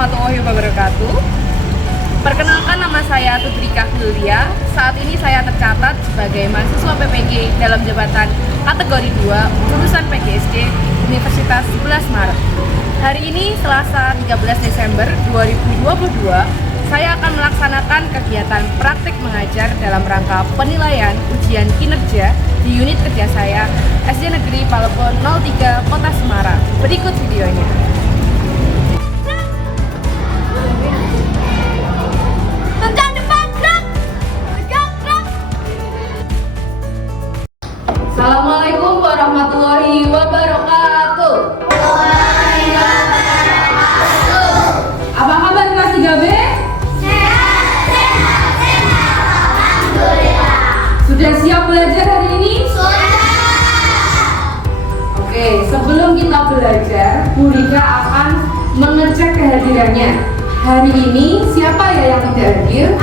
warahmatullahi wabarakatuh. Perkenalkan, nama saya Tudrika Julia. Saat ini saya tercatat sebagai mahasiswa PPG dalam jabatan kategori 2 jurusan PGSD Universitas 11 Maret. Hari ini Selasa 13 Desember 2022, saya akan melaksanakan kegiatan praktik mengajar dalam rangka penilaian ujian kinerja di unit kerja saya SD Negeri Palepon 03 Kota Semarang. Berikut videonya. Assalamualaikum warahmatullahi wabarakatuh. Apa kabar kelas 3B? Sehat, alhamdulillah. Sudah siap belajar hari ini? Sudah. Oke, sebelum kita belajar, Bu Rika akan mengecek kehadirannya. Hari ini siapa ya yang tidak hadir?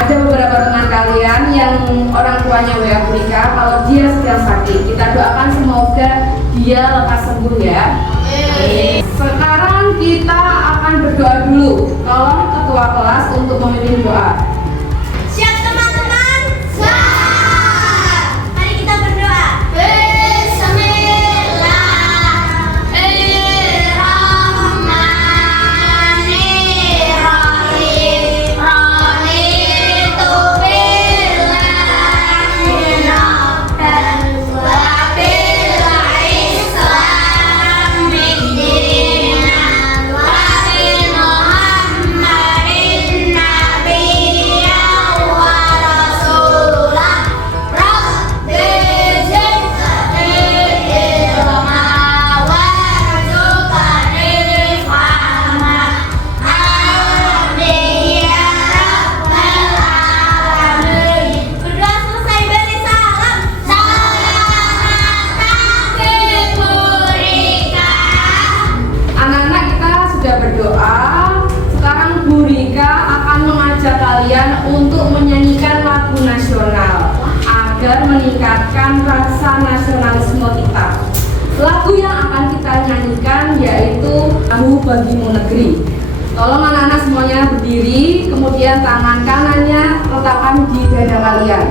Ada beberapa teman kalian yang orang tuanya WA Bu Rika kalau dia sedang sakit. Kita doakan semoga dia lekas sembuh ya. Sekarang kita akan berdoa dulu. Tolong ketua kelas untuk memimpin doa. Siap teman-teman? Siap. Mari kita berdoa. Bismillahirrahmanirrahim. Raditu billahi rabban wa bil Islam dinan wa bi Muhammadin nabiyyan wa rasulah. Rabbi zidni ilma warzuqni fahma. Amin ya rabbal alamin. Berdoa selesai beri salam. Selamat Bu Rika. Anak-anak, kita sudah berdoa. Sekarang Bu Rika akan mengajak kalian untuk menyanyikan lagu nasional agar meningkatkan rasa nasionalisme kita. Lagu yang akan kita nyanyikan yaitu Aku Bagimu Negeri. Tolong anak-anak semuanya berdiri, kemudian tangan kanannya letakkan di dada kalian.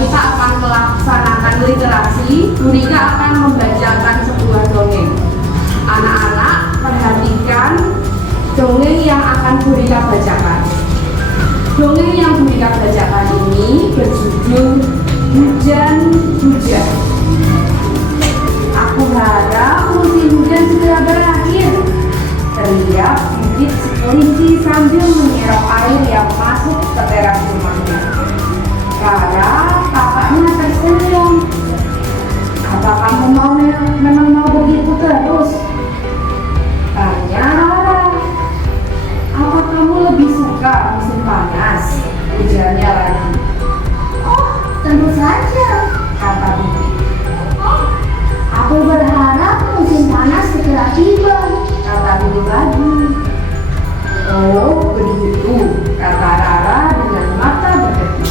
Kita akan melaksanakan literasi. Bu Rika akan membacakan sebuah dongeng. Anak-anak, perhatikan dongeng yang akan Bu Rika bacakan. Dongeng yang Bu Rika bacakan ini berjudul Hujan-Hujan. Aku harap musim hujan segera berakhir, teriak bibit si kelinci sambil menyerap air yang masuk ke teras rumahnya. Rara, kakaknya tersenyum. Apa kamu memang mau begitu terus? Tanya Rara. Apa kamu lebih suka musim panas? Ujarnya lagi. Oh, tentu saja. Kata Bibi. Aku berharap musim panas segera tiba. Kata Bibi lagi. Oh, begitu, kata Rara dengan mata berkedip.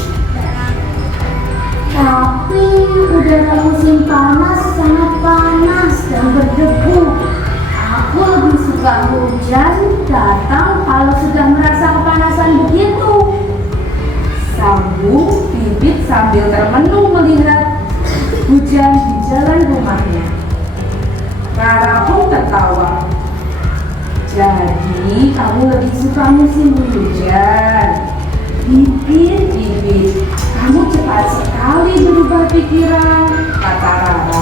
Tapi udara musim panas sangat panas dan berdebu. Aku lebih suka hujan datang kalau sudah merasa kepanasan begitu. Sambung Bibit sambil termenung melihat hujan di jalan rumahnya. Rara pun tertawa. Jadi kamu lebih suka musim hujan? Bibit, kamu cepat sekali berubah pikiran, kata Rara.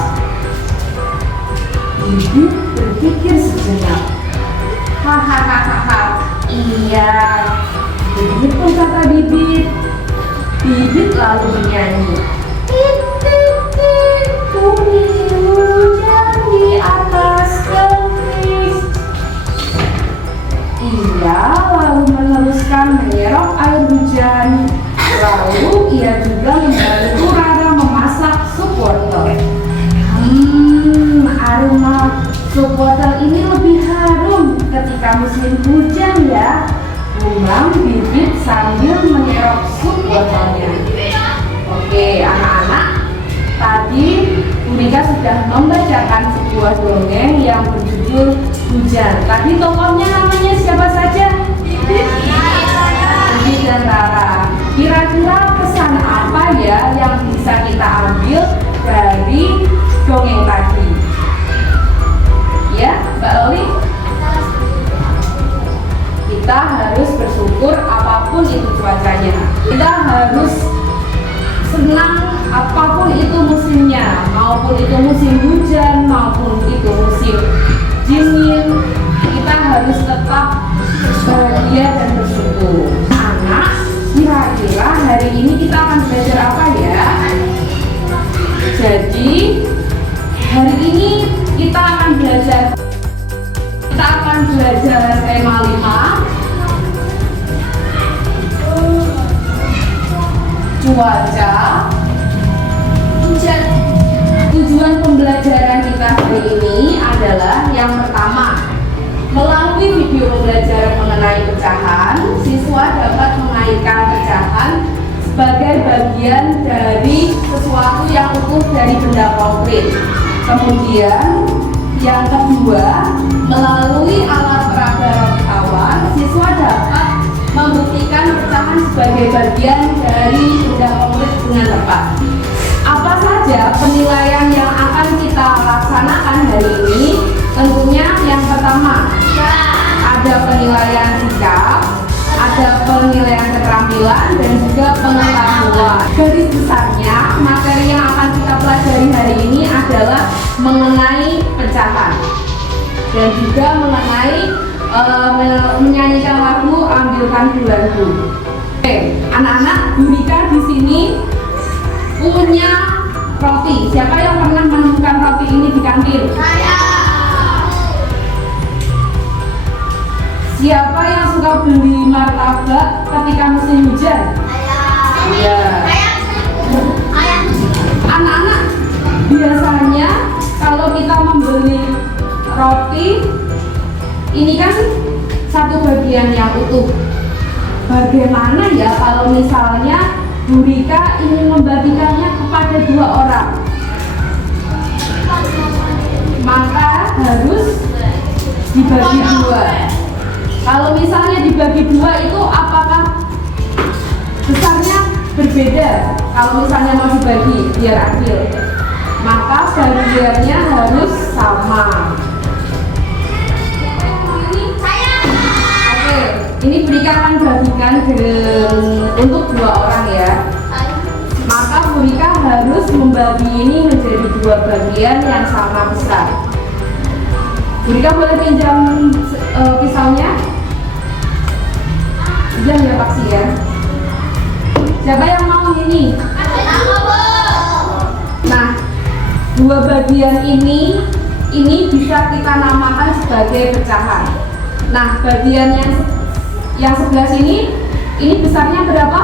Bibit berpikir sejenak. Hahaha, iya. Begitu kata Bibit. Bibit lalu bernyanyi. Titik-titik, turun hujan di atas kertas. Ia lalu meneruskan menyerap air hujan. Lalu ia juga membantu Rara memasak sup wortel. Aroma sup wortel ini lebih harum ketika musim hujan ya, gumam Bibit sambil menyerap sup wortelnya. Oke anak-anak, tadi Bu Rika sudah membacakan sebuah dongeng yang berjudul Hujan. Tadi tokohnya namanya siapa saja? Bibit dan Rara. Kira-kira pesan apa ya yang bisa kita ambil dari dongeng tadi? Ya, Mbak Loli? Kita harus bersyukur apapun itu cuacanya. Kita harus senang apapun itu musimnya, maupun itu musim hujan, maupun itu musim dingin. Kita harus tetap bahagia dan bersyukur. Anak, kira-kira hari ini kita akan belajar apa ya? Jadi hari ini kita akan belajar tema 5, cuaca, hujan. Tujuan pembelajaran kita hari ini adalah yang pertama, melalui video pembelajaran mengenai pecahan, siswa dapat mengaitkan pecahan sebagai bagian dari sesuatu yang utuh dari benda konkret. Kemudian yang kedua, melalui alat peraga roti tawar, siswa dapat membuktikan pecahan sebagai bagian dari benda konkret dengan tepat. Apa saja penilaian yang akan kita laksanakan hari ini? Tentunya yang pertama, ada penilaian sikap, ada penilaian keterampilan, dan juga pengetahuan. Garis besarnya, materi yang akan kita pelajari hari ini adalah mengenai pecahan dan juga mengenai menyanyikan lagu Ambilkan Bulanku. Oke, anak-anak, Bu Rika di sini punya roti. Siapa yang pernah menemukan roti ini di kantin? Saya. Siapa yang suka beli martabak ketika musim hujan? Iya. Anak-anak, biasanya kalau kita membeli roti, ini kan satu bagian yang utuh. Bagaimana ya kalau misalnya Bu Rika ingin membagikannya kepada 2 orang? Maka harus dibagi 2. Kalau misalnya dibagi 2 itu apakah besarnya berbeda? Kalau misalnya mau dibagi biar adil, maka bagiannya harus sama. Oke, ini Bu Rika akan bagikan untuk 2 orang ya. Maka Bu Rika harus membagi ini menjadi 2 bagian yang sama besar. Bu Rika boleh pinjam pisaunya? Pinjam ya Paksi ya. Siapa yang mau ini? Nah, 2 bagian ini bisa kita namakan sebagai pecahan. Nah, bagian yang sebelah sini, ini besarnya berapa?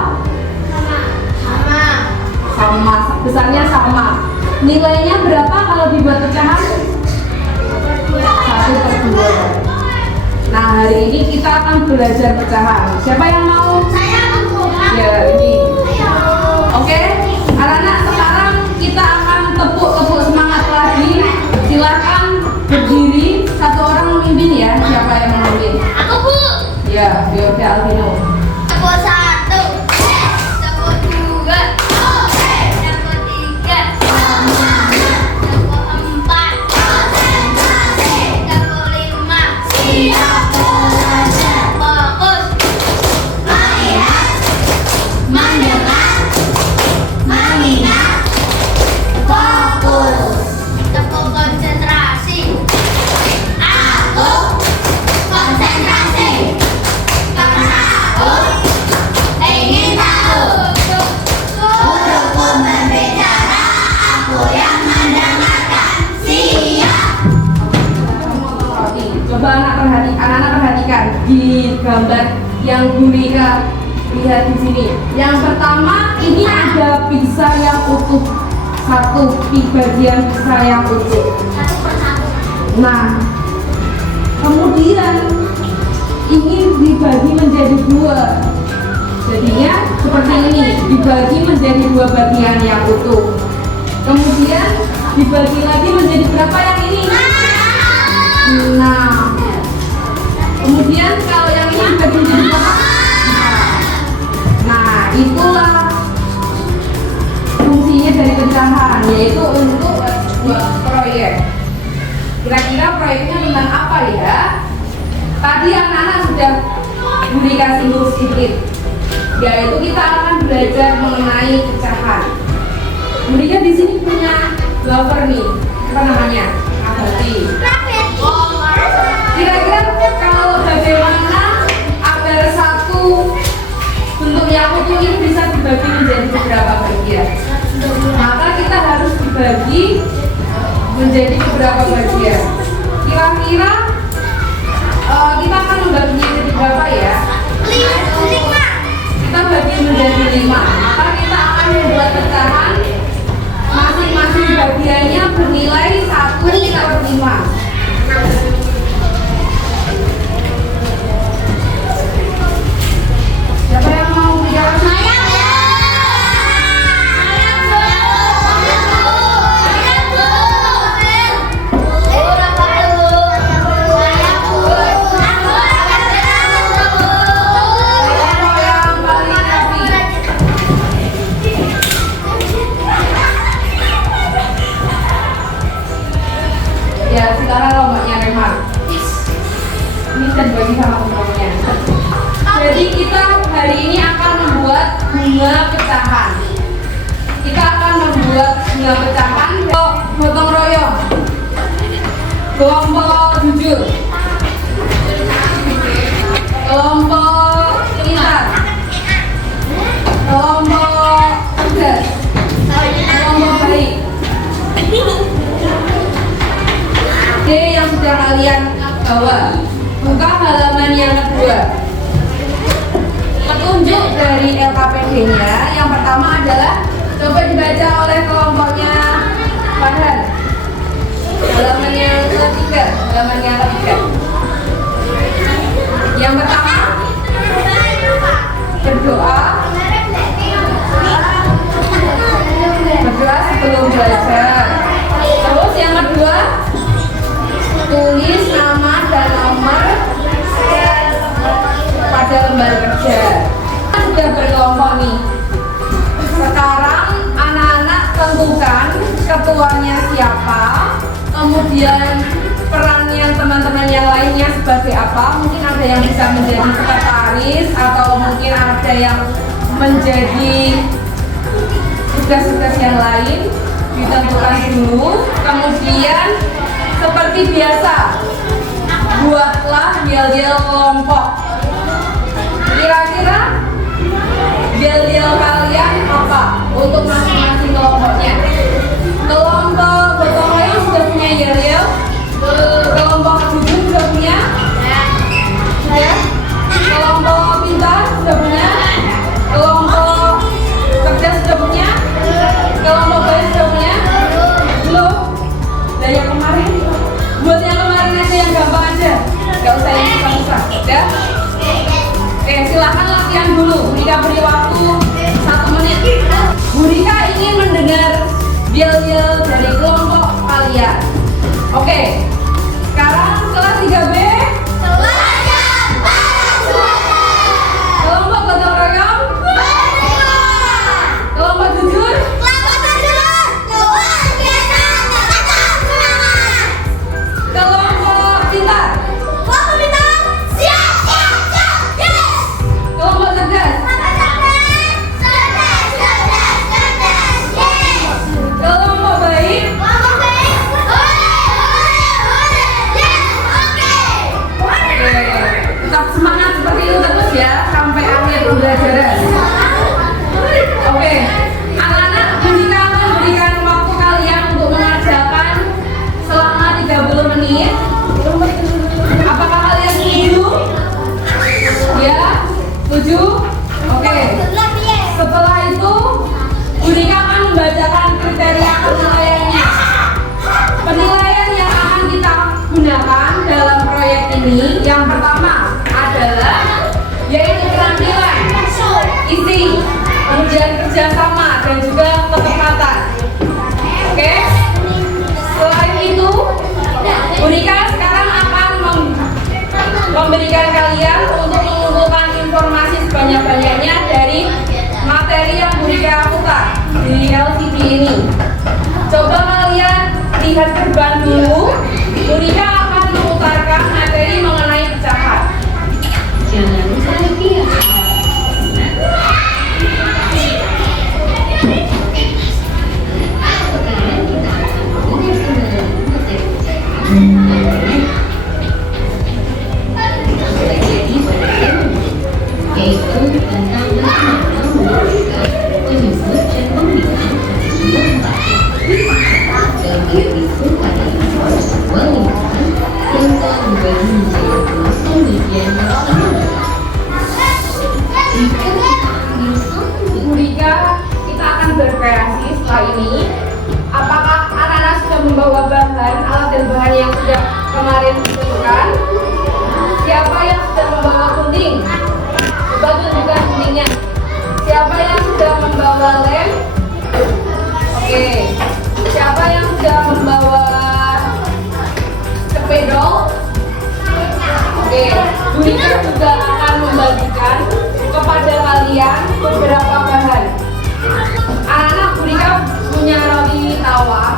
Sama, besarnya sama. Nilainya berapa kalau dibuat pecahan? 1/2. Nah, hari ini kita akan belajar pecahan. Siapa yang mau? Ya, ini. Oke, anak-anak, sekarang kita akan tepuk semangat lagi. Silakan berdiri, 1 orang memimpin ya. Siapa yang memimpin? Aku, Bu. Ya, Bioda Alvino. Tepuk 1, tepuk 2, tepuk 3, tepuk 4, tepuk 5. Siap belajar. Fokus. Lihat. gambar yang Burika lihat di sini. Yang pertama ini ada pizza yang utuh, satu bagian pizza yang utuh. Satu persatu. Nah, kemudian ini dibagi menjadi dua. Jadinya seperti ini, dibagi menjadi dua bagian yang utuh. Kemudian dibagi lagi menjadi berapa yang ini? Nah, kemudian kalau yang ini dibagi menjadi berapa? Nah, itulah fungsinya dari pecahan, yaitu untuk buat proyek. Kira-kira proyeknya tentang apa ya? Tadi anak-anak sudah Burika singgung sedikit, yaitu kita akan belajar mengenai pecahan. Burika di sini punya buffer nih, apa namanya? Abadi. Kira-kira kalau bagaimana apel satu bentuk yang utuh ini bisa dibagi menjadi beberapa bagian? Maka kita harus dibagi menjadi beberapa bagian. Kira-kira kita akan membaginya jadi berapa ya? 5. Kita bagi menjadi 5. Maka kita akan membuat pecahan masing-masing bagiannya bernilai 1/5. Siapa yang mau menjawab? Kelompok yang paling rapi. Ya, sekarang lombanya Remar. Ini kita bagi sama teman-temannya. Jadi kita hari ini akan membuat bunga pecahan. Kita akan membuat bunga pecahan gotong royong, kelompok jujur, kelompok pintar, kelompok cerdas, kelompok baik. Oke, yang sudah kalian bawa, buka halaman yang kedua. Petunjuk dari LKPD-nya yang pertama adalah coba dibaca oleh kelompoknya Farhan. Halaman yang ketiga, Yang pertama berdoa sebelum belajar. Terus yang kedua tulis nama dan nomor pada lembar kerja. Sudah berkelompok nih. Sekarang anak-anak tentukan ketuanya siapa, kemudian perannya teman-teman yang lainnya sebagai apa. Mungkin ada yang bisa menjadi sekretaris atau mungkin ada yang menjadi tugas-tugas yang lain. Ditentukan dulu. Kemudian seperti biasa, buatlah yel-yel kelompok. Kira-kira yel-yel kalian apa untuk masing-masing kelompoknya? Kelompok gotong royong sudah punya yel-yel? Kelompok jujur sudah punya? Sudah? Kelompok pintar sudah punya? Kelompok cerdas sudah punya? Kelompok baik sudah punya? Belum? Dan yang kemarin? Buat yang kemarin aja yang gampang aja, gak usah yang susah-susah. Udah? Oke, silahkan latihan dulu. Burika beri waktu 1 menit. Burika ingin mendengar yel-yel dari kelompok kalian. Oke, sekarang kelas 3B. Kelompok gotong royong. Kelompok jujur. Kelompok pintar. Kelompok cerdas. Kelompok baik. ini yang pertama adalah yaitu keterampilan, isi, kemudian kerjasama dan juga ketepatan. Oke. Selain itu, Bu Rika sekarang akan memberikan kalian untuk mengumpulkan informasi sebanyak-banyaknya dari materi yang Bu Rika putar di LCD ini. Coba kalian lihat gerbang dulu. Bu Rika akan memutarkan materi mengenai pecahan. Jangan lagi ya. yaitu tentang bagaimana menyebut dan memberikan bagian itu pada sebuah lingkaran yang telah dibagi menjadi dua bagian bersama. Jika kita ambil satu Bu Rika, kita akan berkreasi setelah ini. Apakah anak-anak sudah membawa bahan, alat dan bahan yang sudah kemarin ditentukan? Siapa yang sudah membawa gunting? Coba tunjukkan guntingnya. Siapa yang sudah membawa lem? Oke. Siapa yang sudah membawa spidol? Oke. Bu Rika juga akan membagikan kepada kalian beberapa bahan. Anak-anak, Bu Rika punya roti tawar.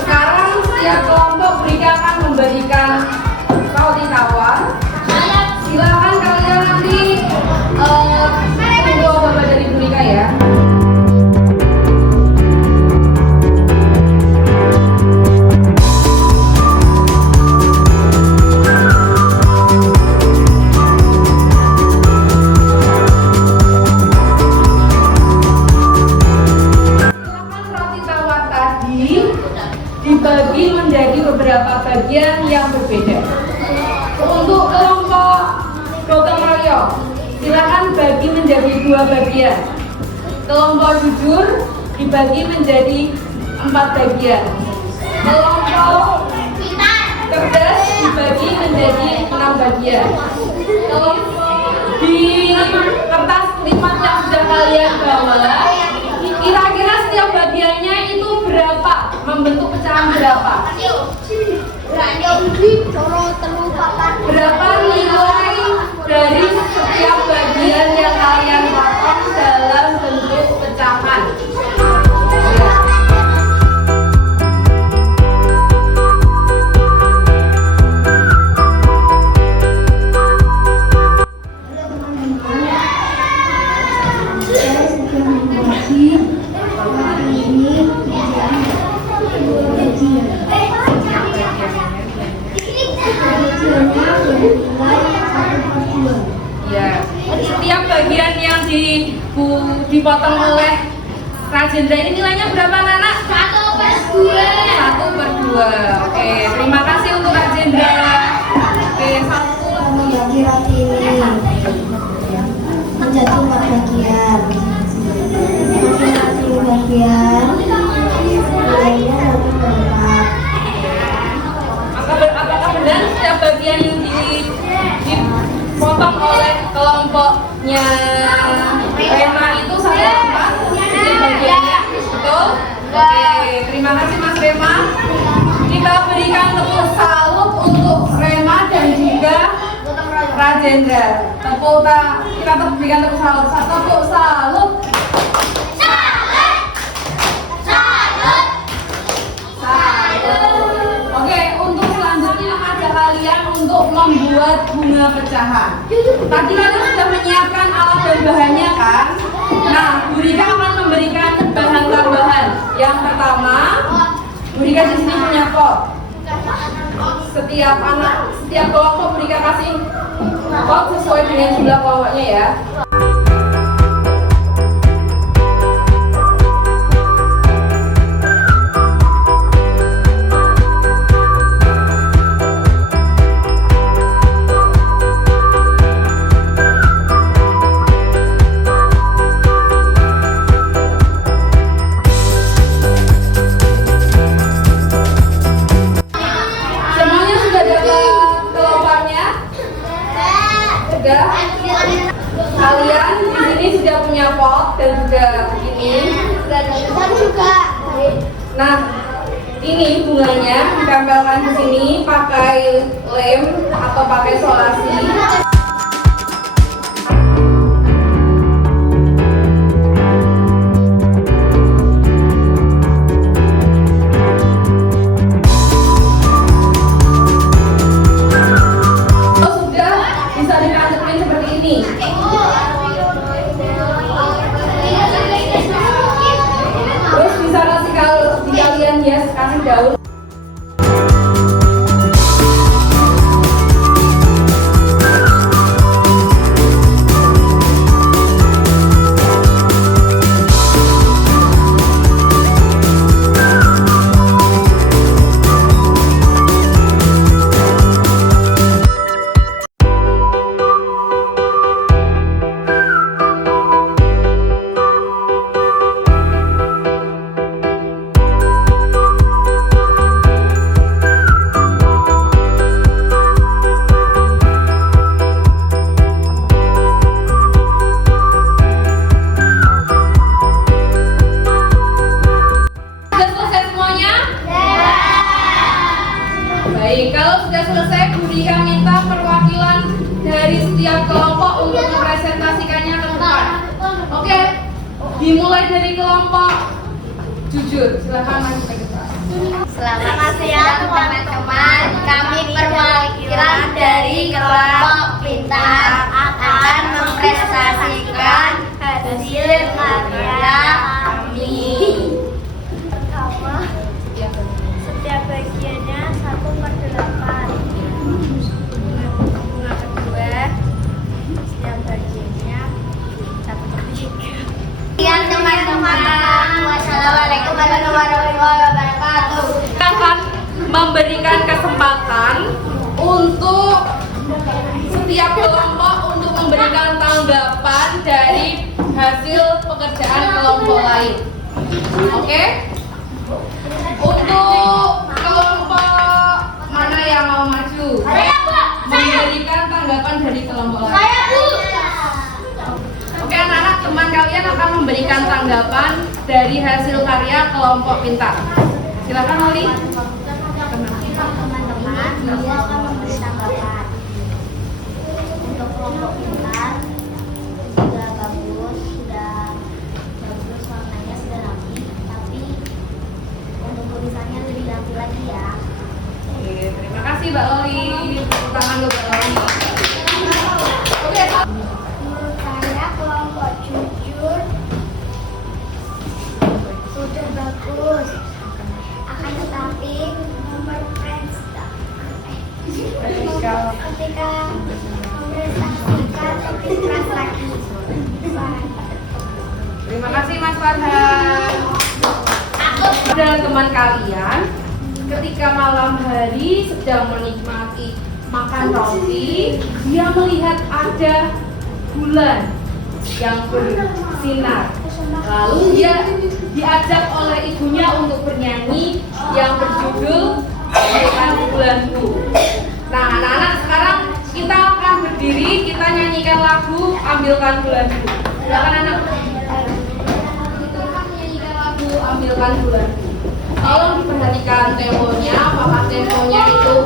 Sekarang setiap kelompok Bu Rika akan memberikan roti tawar. Silakan kalian nanti tunggu bapak dari Bu Rika ya. Dibagi menjadi beberapa bagian yang berbeda. Untuk kelompok gotong royong, silakan bagi menjadi 2 bagian. Kelompok jujur dibagi menjadi 4 bagian. Kelompok cerdas dibagi menjadi 6 bagian. Di kertas lipat yang sudah kalian bawa, kira-kira setiap bagiannya itu berapa? Membentuk pecahan berapa? Berapa nilai dari setiap bagian yang kalian potong dalam bentuk pecahan? Ya, setiap bagian yang dipotong oleh Rajendra ini nilainya berapa, Nana? 1/2. 1/2. Oke, terima kasih untuk Rajendra. Oke, satu. Membagi roti ini menjadi 4 bagian. Masing-masing bagian nilainya lebih berapa? Apakah benar setiap bagian yang dipotong oleh kelompoknya Rema itu 1/4 setiap bagiannya? Betul? Oke, terima kasih Mas Rema. Kita berikan tepuk salut untuk Rema dan juga Rajendra. Kita berikan tepuk salut. Tepuk salut. Oke, untuk selanjutnya ada kalian untuk membuat bunga pecahan. Tadi kalian sudah menyiapkan alat dan bahannya kan? Nah, Bu Rika akan memberikan bahan tambahan. Yang pertama, Bu Rika di sini punya pot. Setiap kelompok Bu Rika kasih pot sesuai dengan jumlah kelompoknya ya. Semuanya sudah dapat kelompok Nah, ini bunganya ditempelkan di sini pakai lem atau pakai solasi. Kalau sudah, bisa dikantepin seperti ini. Terus bisa kasih kalau kalian hias, kasih daun. Baik, kalau sudah selesai, Bu Rika minta perwakilan dari setiap kelompok untuk mempresentasikannya ke depan. Oke, dimulai dari kelompok jujur. Silakan maju ke depan. Selamat siang teman-teman. Kami perwakilan dari kelompok pintar akan mempresentasikan hasil karya kami. Pertama, setiap bagiannya 1/8. Bunga kedua, setiap bagiannya 1/3. Siang teman-teman. Wassalamualaikum warahmatullahi wabarakatuh. Kita akan memberikan kesempatan untuk setiap kelompok untuk memberikan tanggapan dari hasil pekerjaan kelompok lain. Oke? Untuk kelompok mana yang mau maju? Saya, Bu. Memberikan tanggapan dari kelompok lain. Saya, Bu. Oke, anak-anak, teman kalian akan memberikan tanggapan dari hasil karya kelompok pintar. Silakan, Oli. Teman-teman, dia akan memberi tanggapan. Untuk kelompok pintar sudah bagus, warnanya sudah rapi, tapi untuk tulisannya lebih rapi lagi ya. Oke, terima kasih Mbak Loli. Tepuk tangan untuk Mbak Loli. Oke, Menurut saya kelompok jujur sudah bagus. Akan tetapi nomor ketika mempresentasikan lebih keras lagi suaranya. terima kasih Mas Farhan. Dan teman kalian, ketika malam hari sedang menikmati makan roti, dia melihat ada bulan yang bersinar. Lalu dia diajak oleh ibunya untuk bernyanyi yang berjudul Ambilkan Bulanku. Nah, anak-anak, sekarang kita akan berdiri, kita nyanyikan lagu Ambilkan Bulanku. Silakan anak. Kita akan menyanyikan lagu Ambilkan Bulanku. Tolong diperhatikan temponya, apakah temponya itu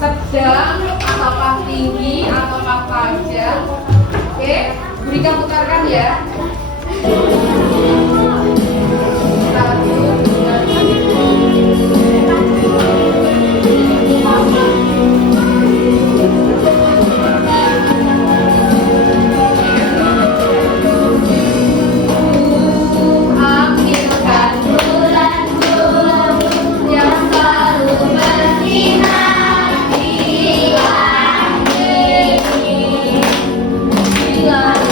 sedang, ataukah tinggi, ataukah panjang. Oke, Bu Rika putarkan ya. Ambilkan bulanku yang selalu bersinar di langit, di langit.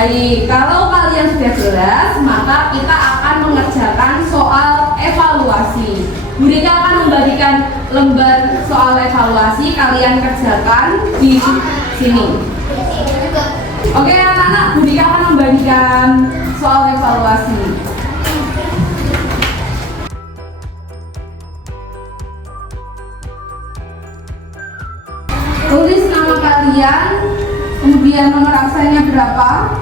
Baik, kalau kalian sudah jelas, maka kita akan mengerjakan soal evaluasi. Bu Rika akan membagikan lembar soal evaluasi, kalian kerjakan di sini. Oke anak-anak, Bu Rika akan membagikan soal evaluasi. Tulis nama kalian, kemudian nomor absennya berapa.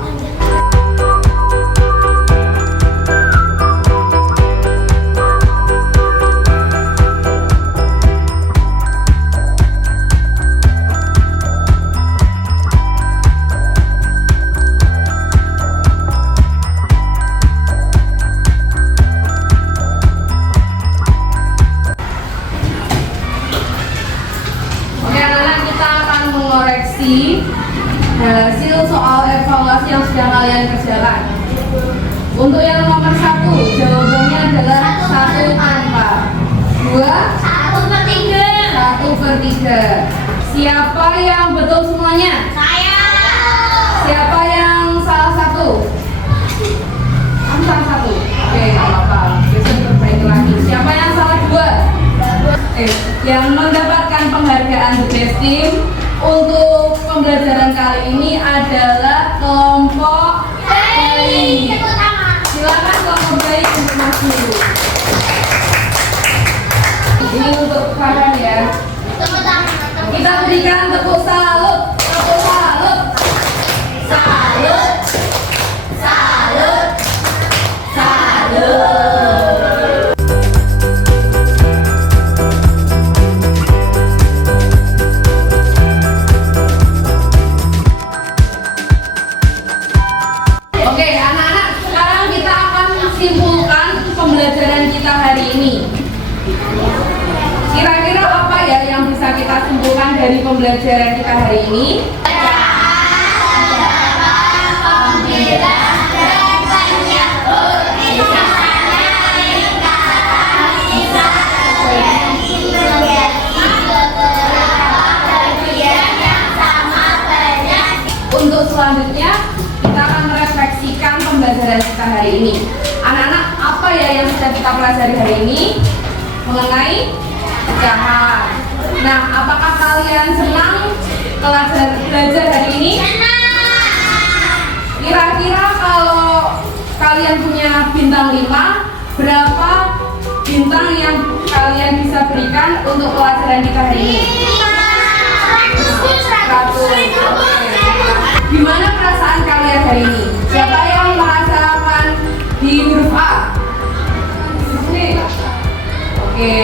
Mengoreksi hasil soal evaluasi yang sudah kalian kerjakan. Untuk yang nomor 1, jawabannya adalah 1/4. 2, 1/3. Siapa yang betul semuanya? Saya. Siapa yang salah satu? Kamu salah satu? Oke, nggak apa-apa. Besok perbaiki lagi. Siapa yang salah 2? Yang mendapatkan penghargaan The Best Team untuk pembelajaran kali ini adalah kelompok bayi. Silakan kelompok bayi untuk maju. Ini untuk kalian ya. Kita berikan tepuk salut, tepuk salut, salut, salut, salut. Oke, anak-anak, sekarang kita akan simpulkan pembelajaran kita hari ini. Kira-kira apa ya yang bisa kita simpulkan dari pembelajaran kita hari ini? Untuk selanjutnya kita akan merefleksikan pembelajaran kita hari ini. Anak-anak, apa ya yang sudah kita pelajari hari ini mengenai pecahan? Nah, apakah kalian senang belajar hari ini? Kira-kira kalau kalian punya bintang 5, berapa bintang yang kalian bisa berikan untuk pelajaran kita hari ini? 100. Gimana perasaan kalian hari ini? Siapa yang merasakan di huruf A? Oke.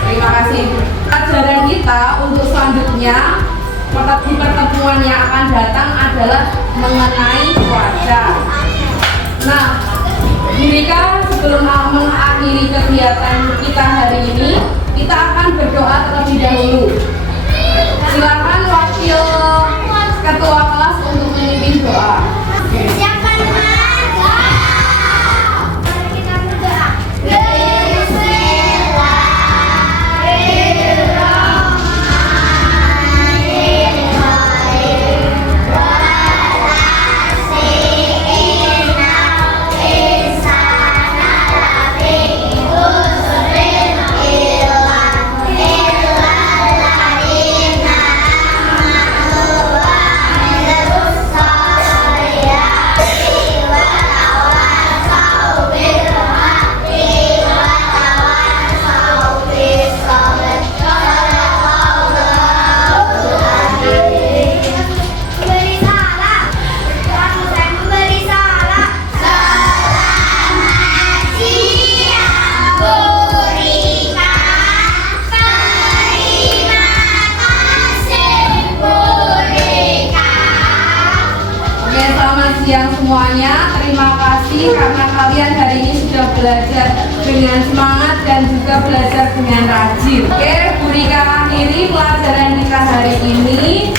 Terima kasih. Pelajaran kita untuk selanjutnya di pertemuan yang akan datang adalah mengenai cuaca. Nah, Mereka sebelum mengakhiri kegiatan kita hari ini, kita akan berdoa terlebih dahulu. Silakan wakil ketua kelas untuk memimpin doa. Siapkan teman. Mari kita berdoa. Siang semuanya, terima kasih karena kalian hari ini sudah belajar dengan semangat dan juga belajar dengan rajin. Oke, Bu Rika akhiri pelajaran kita hari ini.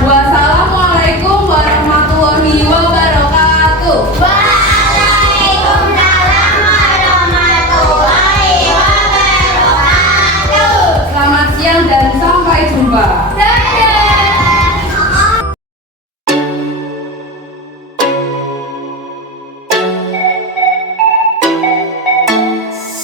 Wassalamualaikum warahmatullahi wabarakatuh. Waalaikumsalam warahmatullahi wabarakatuh. Selamat siang dan sampai jumpa.